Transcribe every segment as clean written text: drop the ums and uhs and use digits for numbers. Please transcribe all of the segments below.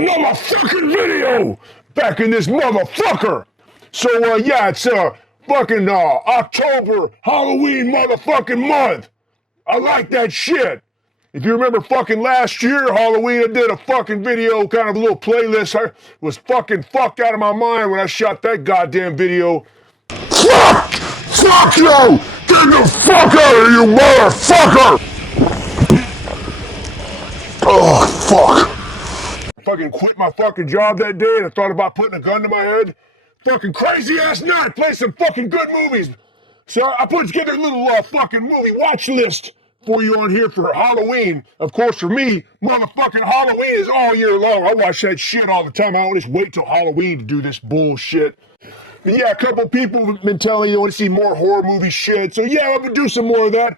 another fucking video back in this motherfucker. So, yeah, it's fucking October, Halloween motherfucking month. I like that shit. If you remember fucking last year, Halloween, I did a fucking video, kind of a little playlist. I was fucking fucked out of my mind when I shot that goddamn video. Fuck! Fuck you! Get the fuck out of here, you motherfucker! Oh, fuck. I fucking quit my fucking job that day and I thought about putting a gun to my head. Fucking crazy ass night, play some fucking good movies. So I put together a little fucking movie watch list for you on here for Halloween. Of course, for me, motherfucking Halloween is all year long. I watch that shit all the time. I always wait till Halloween to do this bullshit. But yeah, a couple people have been telling me they want to see more horror movie shit. So yeah, I'm gonna do some more of that.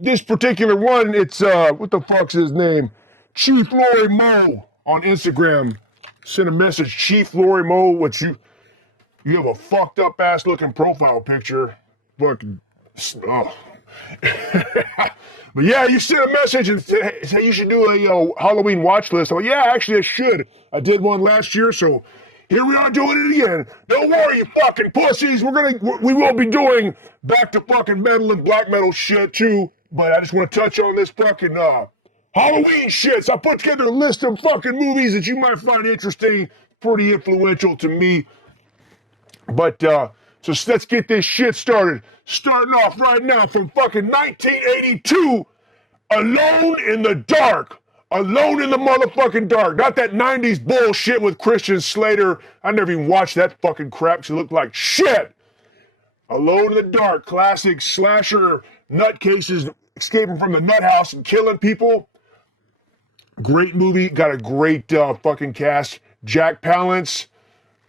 This particular one, it's, what the fuck's his name? Chief Lori Moe on Instagram. Send a message, Chief Lori Moe, what you have a fucked up ass looking profile picture. Fucking, oh. But yeah, you sent a message and say you should do a Halloween watch list. I'm like, yeah, actually I should. I did one last year, so here we are doing it again. Don't worry, you fucking pussies. We will be doing back to fucking metal and black metal shit too. But I just want to touch on this fucking Halloween shit. So I put together a list of fucking movies that you might find interesting, pretty influential to me. But so let's get this shit started. Starting off right now from fucking 1982, Alone in the Dark. Alone in the motherfucking dark. Not that 90s bullshit with Christian Slater. I never even watched that fucking crap. She looked like shit. Alone in the Dark. Classic slasher nutcases escaping from the nut house and killing people. Great movie. Got a great fucking cast. Jack Palance,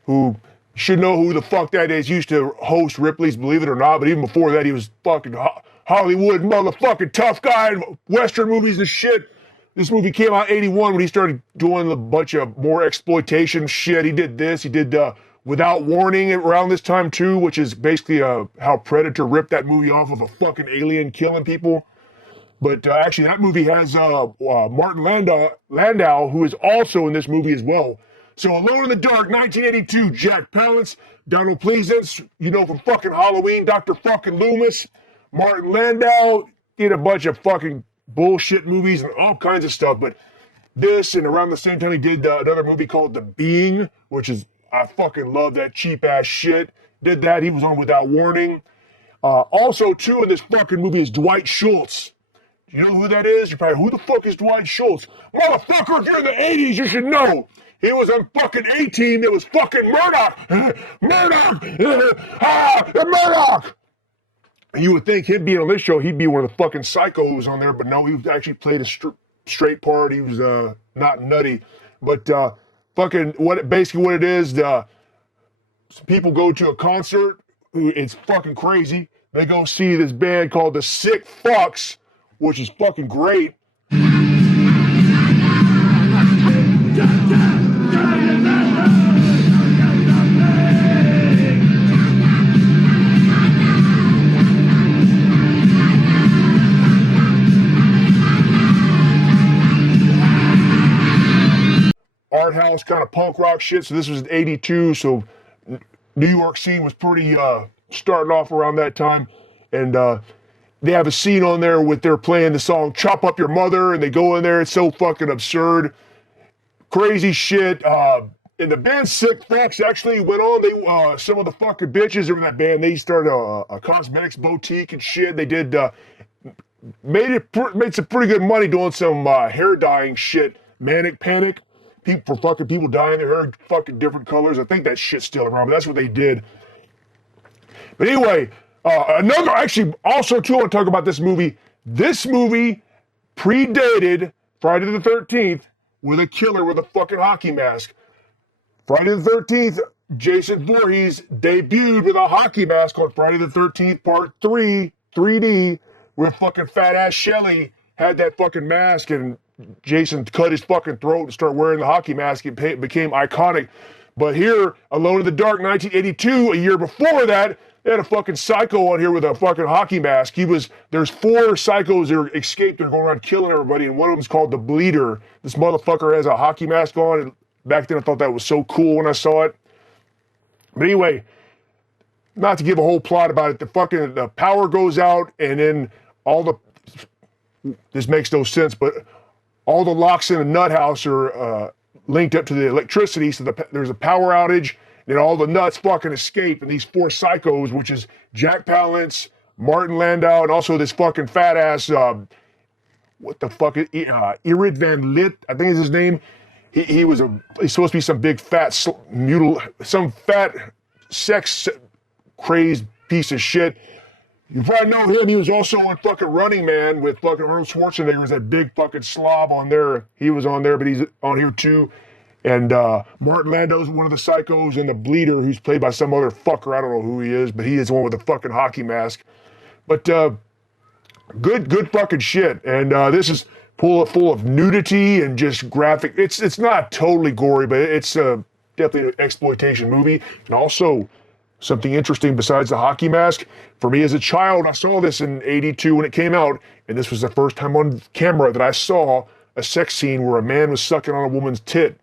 who should know who the fuck that is. Used to host Ripley's Believe It or Not, but even before that, he was fucking Hollywood motherfucking tough guy in Western movies and shit. This movie came out in 81 when he started doing a bunch of more exploitation shit. He did this. He did Without Warning around this time too, which is basically how Predator ripped that movie off of a fucking alien killing people. But actually, that movie has Martin Landau, who is also in this movie as well. So Alone in the Dark, 1982, Jack Palance, Donald Pleasance, you know from fucking Halloween, Dr. fucking Loomis, Martin Landau, did a bunch of fucking bullshit movies and all kinds of stuff, but this, and around the same time he did another movie called The Being, which is, I fucking love that cheap ass shit. Did that, he was on Without Warning. Also, too, in this fucking movie is Dwight Schultz. You know who that is? You're probably, who the fuck is Dwight Schultz? Motherfucker, if you're in the 80s, you should know. He was on fucking A-Team. It was fucking Murdoch. Murdoch. Murdoch. And you would think him being on this show, he'd be one of the fucking psychos on there, but no, he actually played a straight part. He was not nutty. But fucking basically what it is, people go to a concert. It's fucking crazy. They go see this band called the Sick Fucks, which is fucking great. Art house kind of punk rock shit. So this was in 82. So New York scene was pretty starting off around that time. And they have a scene on there with they're playing the song Chop Up Your Mother, and they go in there. It's so fucking absurd. Crazy shit. And the band Sick Fucks actually went on. They some of the fucking bitches in that band, they started a cosmetics boutique and shit. They did made some pretty good money doing some hair dyeing shit. Manic Panic. For fucking people dyeing their hair fucking different colors. I think that shit's still around, but that's what they did. But anyway, actually, also too, I want to talk about this movie. This movie predated Friday the 13th with a killer with a fucking hockey mask. Friday the 13th, Jason Voorhees debuted with a hockey mask on Friday the 13th Part 3, 3D, where fucking fat ass Shelly had that fucking mask and Jason cut his fucking throat and started wearing the hockey mask. It became iconic. But here, Alone in the Dark, 1982, a year before that, They had a fucking psycho on here with a fucking hockey mask. There's 4 psychos that are escaped. They're going around killing everybody, and one of them's called the Bleeder. This motherfucker has a hockey mask on, and back then I thought that was so cool when I saw it. But anyway, not to give a whole plot about it, the power goes out, and then this makes no sense, but all the locks in the nut house are linked up to the electricity, so there's a power outage, and all the nuts fucking escape, and these 4 psychos, which is Jack Palance, Martin Landau, and also this fucking fat ass, what the fuck, Rhed Van Lit, I think is his name. He's supposed to be some big fat, some fat sex crazed piece of shit. You probably know him. He was also on fucking Running Man with fucking Arnold Schwarzenegger. Was that big fucking slob on there. He was on there, but he's on here too. And Martin Landau's one of the psychos, and the Bleeder, who's played by some other fucker. I don't know who he is, but he is the one with the fucking hockey mask. But good fucking shit. And this is full of nudity and just graphic. It's not totally gory, but it's definitely an exploitation movie. And also something interesting besides the hockey mask. For me as a child, I saw this in '82 when it came out, and this was the first time on camera that I saw a sex scene where a man was sucking on a woman's tit.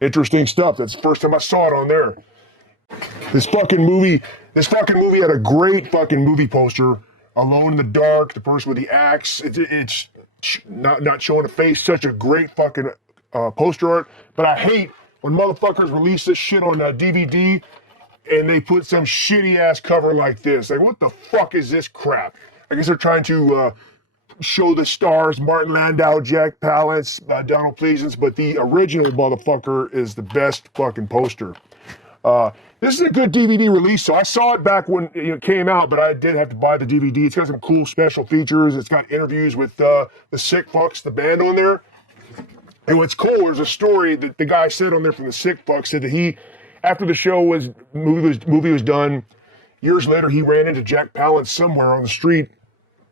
Interesting stuff. That's the first time I saw it on there. This fucking movie had a great fucking movie poster. Alone in the Dark, the person with the axe. It's not showing a face. Such a great fucking poster art. But I hate when motherfuckers release this shit on DVD and they put some shitty ass cover like this. Like, what the fuck is this crap? I guess they're trying to show the stars, Martin Landau, Jack Palance, Donald Pleasance, but the original motherfucker is the best fucking poster. This is a good DVD release, so I saw it back when it came out, but I did have to buy the DVD. It's got some cool special features. It's got interviews with the Sick Fucks, the band on there. And what's cool, there's a story that the guy said on there from the Sick Fucks, said that he, after the movie was done, years later he ran into Jack Palance somewhere on the street.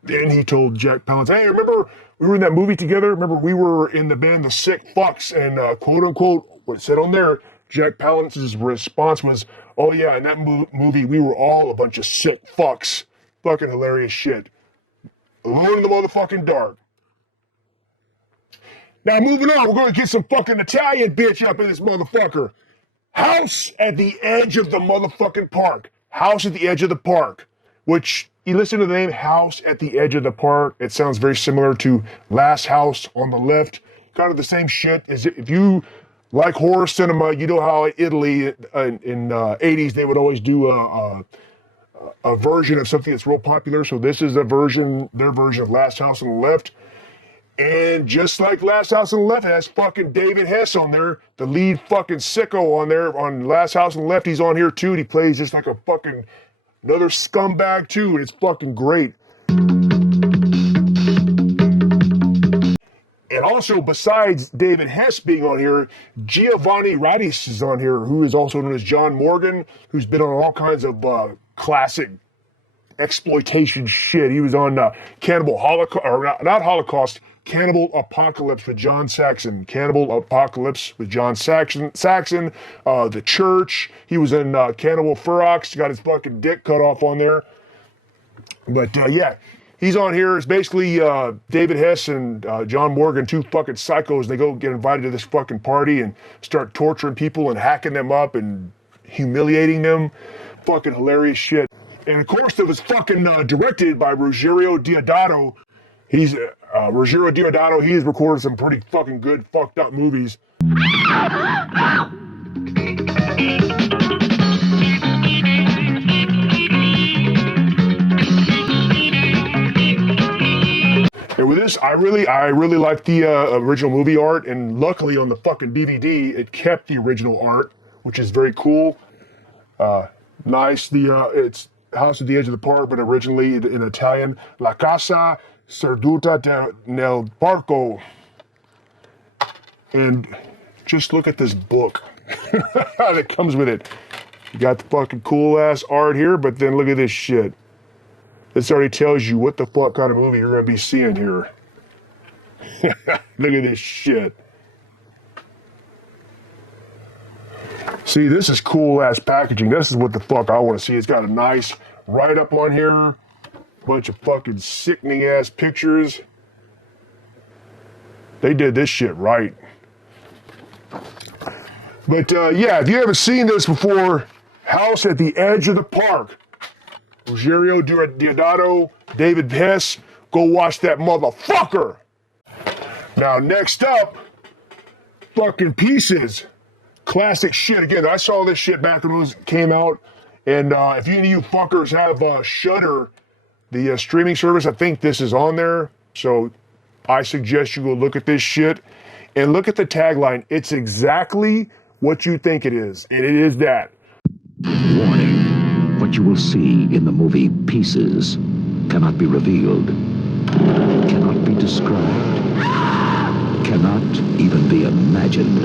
Then he told Jack Palance, "Hey, remember we were in that movie together? Remember we were in the band the Sick Fucks?" And quote unquote, what it said on there, Jack Palance's response was, "Oh yeah, in that movie we were all a bunch of sick fucks." Fucking hilarious shit. Alone in the motherfucking dark. Now moving on, we're going to get some fucking Italian bitch up in this motherfucker. House at the edge of the motherfucking park. House at the edge of the park. Which, you listen to the name House at the Edge of the Park, it sounds very similar to Last House on the Left. Kind of the same shit. As if you like horror cinema, you know how Italy in 80s, they would always do a version of something that's real popular. So this is their version of Last House on the Left. And just like Last House on the Left, it has fucking David Hess on there, the lead fucking sicko on there. On Last House on the Left, he's on here too, and he plays just like a fucking another scumbag too, and it's fucking great. And also, besides David Hess being on here, Giovanni Ribisi is on here, who is also known as John Morgan, who's been on all kinds of classic exploitation shit. He was on Cannibal Holocaust, or not Holocaust, Cannibal Apocalypse with John Saxon. Cannibal Apocalypse with John Saxon. The Church. He was in Cannibal Ferox. Got his fucking dick cut off on there. But yeah, he's on here. It's basically David Hess and John Morgan, 2 fucking psychos. They go get invited to this fucking party and start torturing people and hacking them up and humiliating them. Fucking hilarious shit. And of course, it was fucking directed by Ruggero Deodato. He's Ruggero Deodato. He's recorded some pretty fucking good fucked up movies. And with this, I really like the original movie art, and luckily on the fucking DVD, it kept the original art, which is very cool. Nice. It's House at the Edge of the Park, but originally in Italian, La Casa Serduta nel Parco. And just look at this book that comes with it. You got the fucking cool ass art here, but then look at this shit. This already tells you what the fuck kind of movie you're gonna be seeing here. Look at this shit. See, this is cool ass packaging. This is what the fuck I want to see. It's got a nice write up on here, bunch of fucking sickening ass pictures. They did this shit right. But yeah, if you haven't seen this before, House at the Edge of the Park. Rogerio Deodato, David Hess, go watch that motherfucker. Now next up, fucking Pieces. Classic shit. Again, I saw this shit back when it came out. And if any of you fuckers have Shudder, the streaming service, I think this is on there. So I suggest you go look at this shit. And look at the tagline. It's exactly what you think it is. And it is that. Warning. What you will see in the movie Pieces cannot be revealed, cannot be described, cannot even be imagined.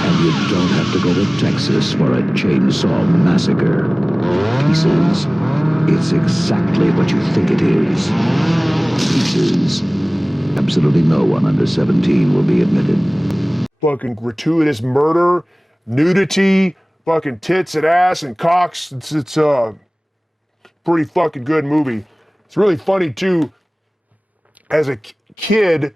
And you don't have to go to Texas for a chainsaw massacre. Pieces. It's exactly what you think it is. Pieces. Absolutely no one under 17 will be admitted. Fucking gratuitous murder, nudity, fucking tits and ass and cocks. It's a pretty fucking good movie. It's really funny too. As a kid,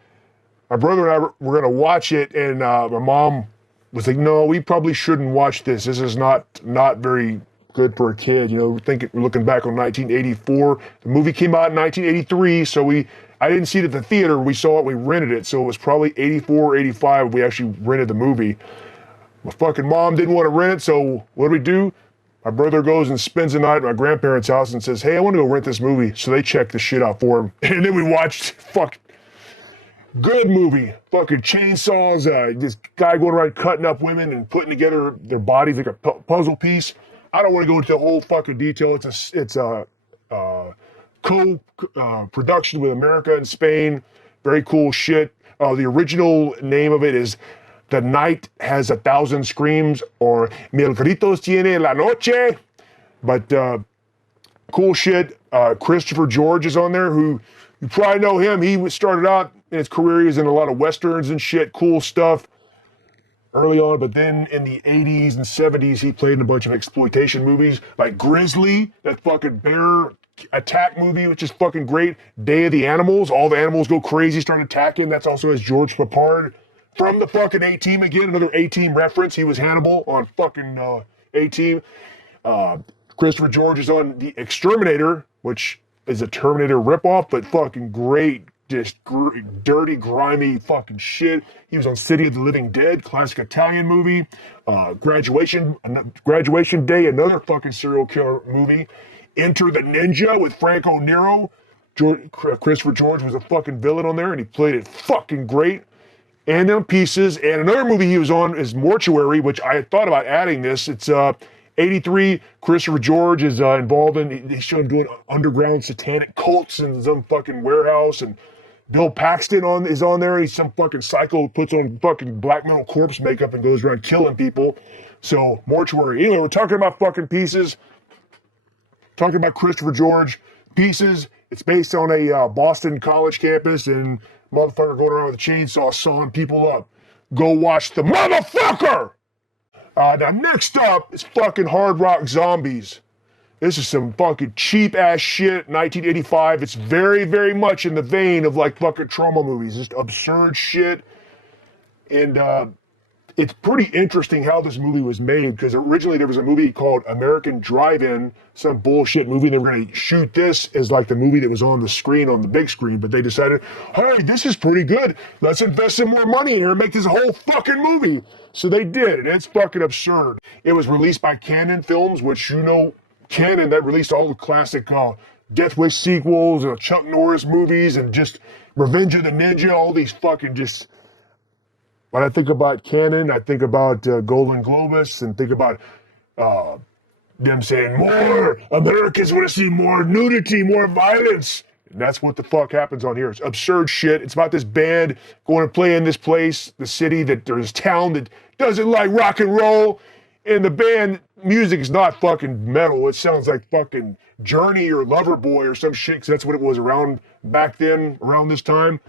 my brother and I were gonna watch it, and my mom was like, "No, we probably shouldn't watch this. This is not very good for a kid." You know, looking back on 1984, the movie came out in 1983, so I didn't see it at the theater. We saw it, we rented it, so it was probably 84, 85. We actually rented the movie. My fucking mom didn't want to rent it, so what do? My brother goes and spends the night at my grandparents' house and says, "Hey, I want to go rent this movie." So they checked the shit out for him, and then we watched. Good movie. Fucking chainsaws. This guy going around cutting up women and putting together their bodies like a puzzle piece. I don't want to go into the whole fucking detail. It's a co-production with America and Spain. Very cool shit. The original name of it is The Night Has 1,000 Screams, or Mil Gritos Tiene la Noche. But cool shit. Christopher George is on there, who you probably know him. He started out in his career, he was in a lot of westerns and shit, cool stuff early on, but then in the 80s and 70s, he played in a bunch of exploitation movies, like Grizzly, that fucking bear attack movie, which is fucking great. Day of the Animals, all the animals go crazy, start attacking. That's also has George Papard from the fucking A-Team. Again, another A-Team reference. He was Hannibal on fucking A-Team. Christopher George is on The Exterminator, which is a Terminator ripoff, but fucking great. Just dirty, grimy fucking shit. He was on City of the Living Dead, classic Italian movie. Graduation Day, another fucking serial killer movie. Enter the Ninja with Franco Nero. Christopher George was a fucking villain on there, and he played it fucking great. And then Pieces. And another movie he was on is Mortuary, which I had thought about adding this. It's 83. Christopher George is involved in, they show him doing underground satanic cults in some fucking warehouse, and Bill Paxton is on there. He's some fucking psycho who puts on fucking black metal corpse makeup and goes around killing people. So, Mortuary. Anyway, we're talking about fucking Pieces. Talking about Christopher George. Pieces. It's based on a Boston college campus, and motherfucker going around with a chainsaw sawing people up. Go watch the motherfucker! Now next up is fucking Hard Rock Zombies. This is some fucking cheap ass shit, 1985. It's very, very much in the vein of like fucking trauma movies, just absurd shit. And it's pretty interesting how this movie was made, because originally there was a movie called American Drive-In, some bullshit movie. They were going to shoot this as like the movie that was on the screen, on the big screen, but they decided, hey, this is pretty good. Let's invest some more money in here and make this a whole fucking movie. So they did, and it's fucking absurd. It was released by Cannon Films, which, you know, Cannon, that released all the classic Death Wish sequels, Chuck Norris movies, and just Revenge of the Ninja, all these fucking just... When I think about Cannon, I think about Golden Globus, and think about them saying, more Americans want to see more nudity, more violence. And that's what the fuck happens on here. It's absurd shit. It's about this band going to play in this place, the city, that there's town that doesn't like rock and roll. And the band music is not fucking metal. It sounds like fucking Journey or Loverboy or some shit, because that's what it was around back then, around this time.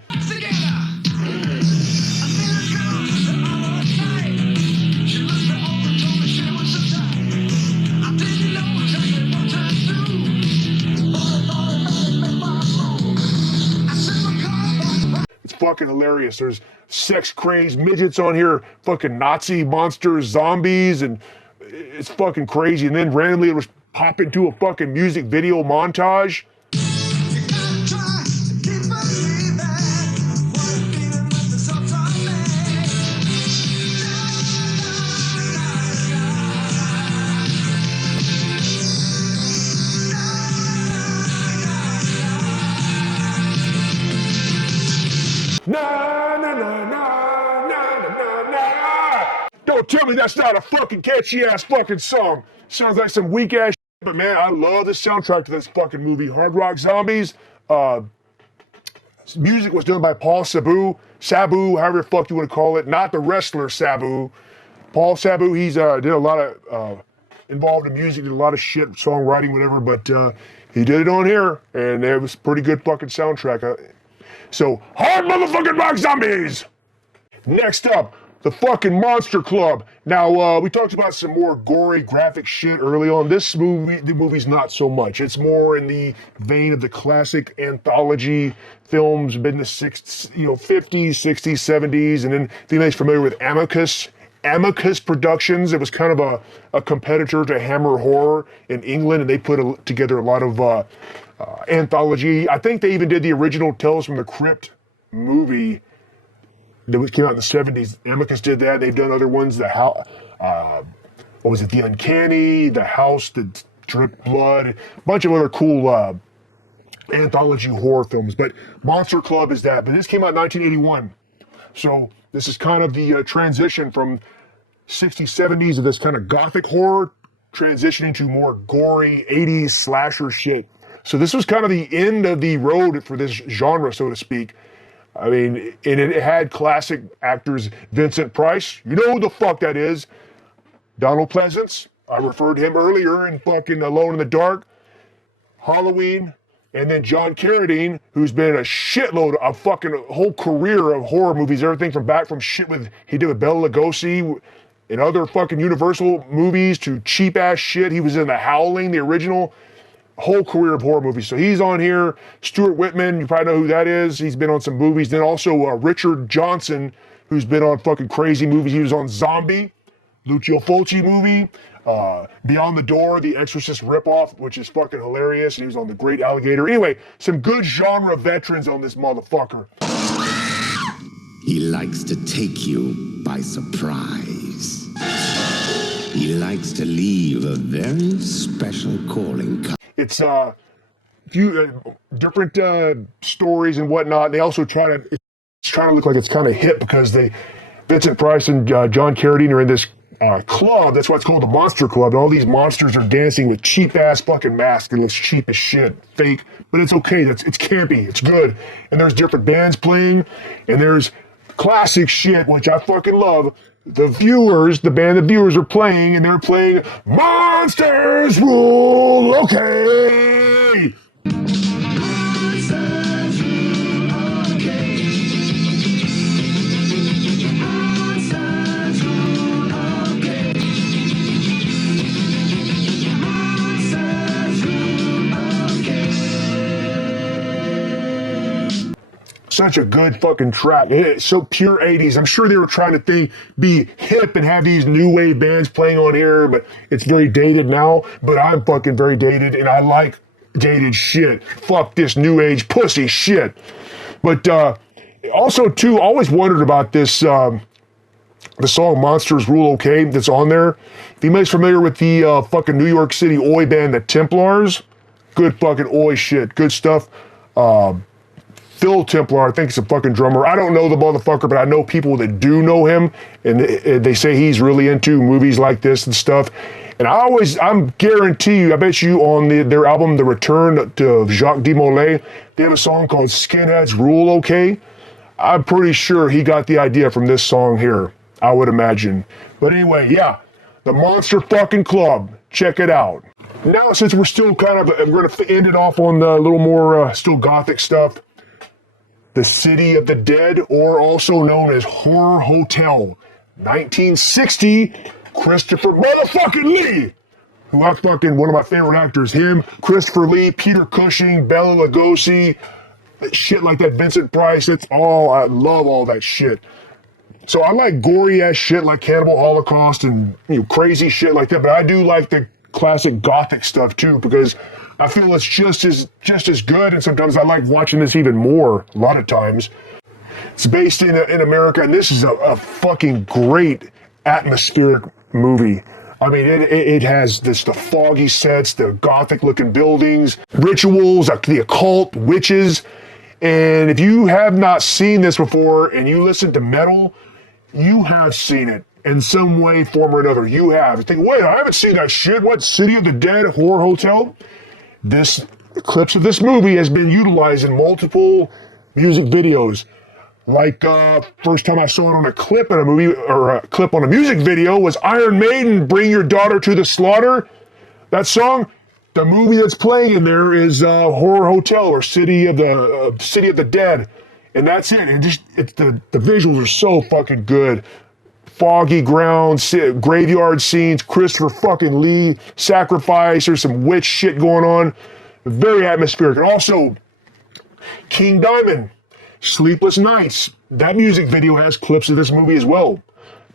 fucking hilarious. There's sex-crazed midgets on here, fucking Nazi monsters, zombies, and it's fucking crazy. And then randomly it was pop into a fucking music video montage. Na na na na na na na. Don't tell me that's not a fucking catchy ass fucking song. Sounds like some weak ass shit, but man, I love the soundtrack to this fucking movie. Hard Rock Zombies. Music was done by Paul Sabu, however the fuck you want to call it. Not the wrestler Sabu. Paul Sabu, he's did a lot of involved in music, did a lot of shit, songwriting, whatever. But he did it on here, and it was a pretty good fucking soundtrack. So, Hard Motherfucking Rock Zombies! Next up, the fucking Monster Club. Now, we talked about some more gory, graphic shit early on. This movie, the movie's not so much. It's more in the vein of the classic anthology films, been in the 50s, 60s, 70s, and then if anybody's familiar with Amicus Productions, it was kind of a competitor to Hammer Horror in England, and they put together a lot of anthology. I think they even did the original Tales from the Crypt movie that came out in the 70s. Amicus did that. They've done other ones. What was it? The Uncanny, The House That Dripped Blood, a bunch of other cool anthology horror films. But Monster Club is that. But this came out in 1981. So this is kind of the transition from 60s, 70s of this kind of gothic horror transitioning to more gory 80s slasher shit. So this was kind of the end of the road for this genre, so to speak. I mean, and it had classic actors, Vincent Price, you know who the fuck that is. Donald Pleasance, I referred to him earlier in fucking Alone in the Dark. Halloween, and then John Carradine, who's been a shitload of fucking whole career of horror movies, everything from shit he did with Bela Lugosi and other fucking Universal movies to cheap ass shit. He was in The Howling, the original. Whole career of horror movies. So he's on here. Stuart Whitman, you probably know who that is. He's been on some movies. Then also Richard Johnson, who's been on fucking crazy movies. He was on Zombie, Lucio Fulci movie, Beyond the Door, The Exorcist ripoff, which is fucking hilarious. He was on The Great Alligator. Anyway, some good genre veterans on this motherfucker. He likes to take you by surprise. He likes to leave a very special calling card. It's few different stories and whatnot. They also try to look like it's kind of hip because Vincent Price and John Carradine are in this club. That's why it's called the Monster Club. And all these monsters are dancing with cheap ass fucking masks. It looks cheap as shit, fake, but it's okay. It's campy. It's good. And there's different bands playing, and there's classic shit which I fucking love. The band The Viewers are playing, and they're playing Monsters Rule Okay! Monsters Rule Okay. Monsters Rule Okay. Monsters Rule Okay. Such a good fucking track. It's so pure 80s. I'm sure they were trying to be hip and have these new wave bands playing on here, but it's very dated now. But I'm fucking very dated, and I like dated shit. Fuck this new age pussy shit. But also, too, always wondered about this, the song Monsters Rule Okay that's on there. If anybody's familiar with the fucking New York City Oi band, the Templars, good fucking Oi shit. Good stuff. Phil Templar, I think he's a fucking drummer. I don't know the motherfucker, but I know people that do know him, and they say he's really into movies like this and stuff. And I'm guarantee you, I bet you on their album, The Return to Jacques Desmoulins, they have a song called Skinheads Rule Okay. I'm pretty sure he got the idea from this song here, I would imagine. But anyway, yeah, the Monster fucking Club. Check it out. Now, since we're still we're going to end it off on the little more still gothic stuff. The City of the Dead, or also known as Horror Hotel. 1960, Christopher motherfucking Lee, who one of my favorite actors, him, Christopher Lee, Peter Cushing, Bela Lugosi, shit like that. Vincent Price. I love all that shit. So I like gory ass shit like Cannibal Holocaust and crazy shit like that. But I do like the classic gothic stuff too, because I feel it's just as good. And sometimes I like watching this even more. A lot of times, it's based in America, and this is a fucking great atmospheric movie. I mean, it has the foggy sets, the gothic looking buildings, rituals, the occult, witches. And if you have not seen this before and you listen to metal, you have seen it in some way, form, or another. You have. You think, wait, I haven't seen that shit. What, City of the Dead Horror Hotel? Clips of this movie has been utilized in multiple music videos. Like, first time I saw it on a clip in a movie, or a clip on a music video, was Iron Maiden, Bring Your Daughter to the Slaughter. That song, the movie that's playing in there is Horror Hotel, or City of the Dead. And that's it. And the visuals are so fucking good. Foggy grounds, graveyard scenes, Christopher fucking Lee, sacrifice, there's some witch shit going on. Very atmospheric. And also, King Diamond, Sleepless Nights. That music video has clips of this movie as well.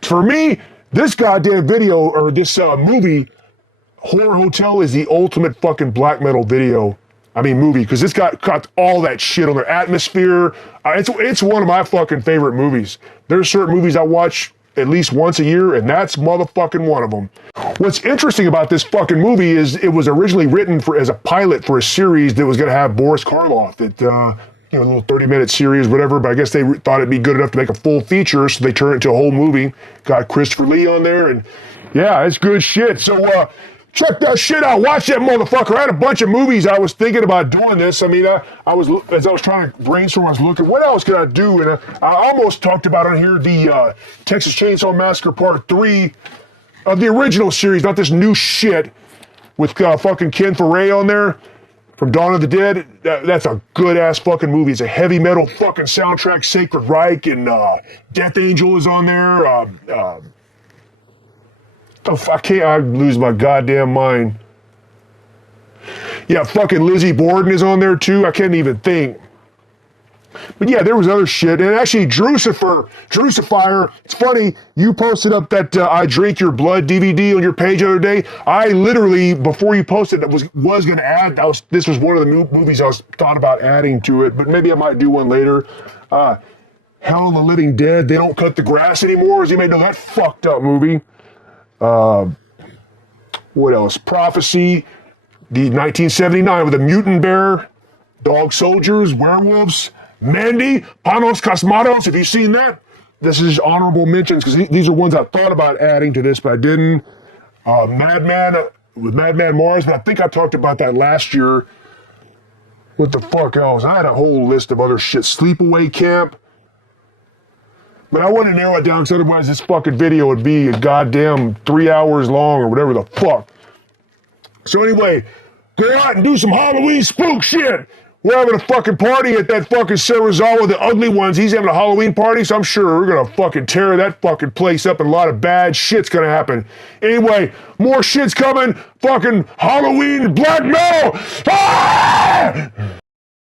For me, this goddamn video, or this movie, Horror Hotel, is the ultimate fucking black metal movie, because it's got all that shit on their atmosphere. It's one of my fucking favorite movies. There's certain movies I watch at least once a year, and that's motherfucking one of them. What's interesting about this fucking movie is it was originally written as a pilot for a series that was going to have Boris Karloff. A little 30-minute series, whatever, but I guess they thought it'd be good enough to make a full feature, so they turned it into a whole movie. Got Christopher Lee on there, and yeah, it's good shit. So, check that shit out. Watch that motherfucker. I had a bunch of movies I was thinking about doing this. I mean, as I was trying to brainstorm, I was looking, what else could I do? And I almost talked about on here the Texas Chainsaw Massacre Part 3 of the original series, not this new shit with fucking Ken Foray on there from Dawn of the Dead. That's a good-ass fucking movie. It's a heavy metal fucking soundtrack. Sacred Reich and Death Angel is on there. I lose my goddamn mind. Yeah, fucking Lizzie Borden is on there too. I can't even think. But yeah, there was other shit. And actually, Drucifer, it's funny, you posted up that I Drink Your Blood DVD on your page the other day. I literally, before you posted it, was going to add, this was one of the movies I was thought about adding to it, but maybe I might do one later. Hell of the Living Dead, They Don't Cut the Grass Anymore, as you may know, that fucked up movie. What else? Prophecy, the 1979 with a mutant bear, dog soldiers, werewolves, Mandy, Panos Cosmatos. Have you seen that? This is honorable mentions because these are ones I thought about adding to this, but I didn't. Madman with Madman Mars, but I think I talked about that last year. What the fuck else? I had a whole list of other shit. Sleepaway Camp. But I wanted to narrow it down because otherwise this fucking video would be a goddamn 3 hours long or whatever the fuck. So anyway, go out and do some Halloween spook shit. We're having a fucking party at that fucking Sarazawa, the ugly ones. He's having a Halloween party, so I'm sure we're gonna fucking tear that fucking place up and a lot of bad shit's gonna happen. Anyway, more shit's coming. Fucking Halloween black metal. Ah!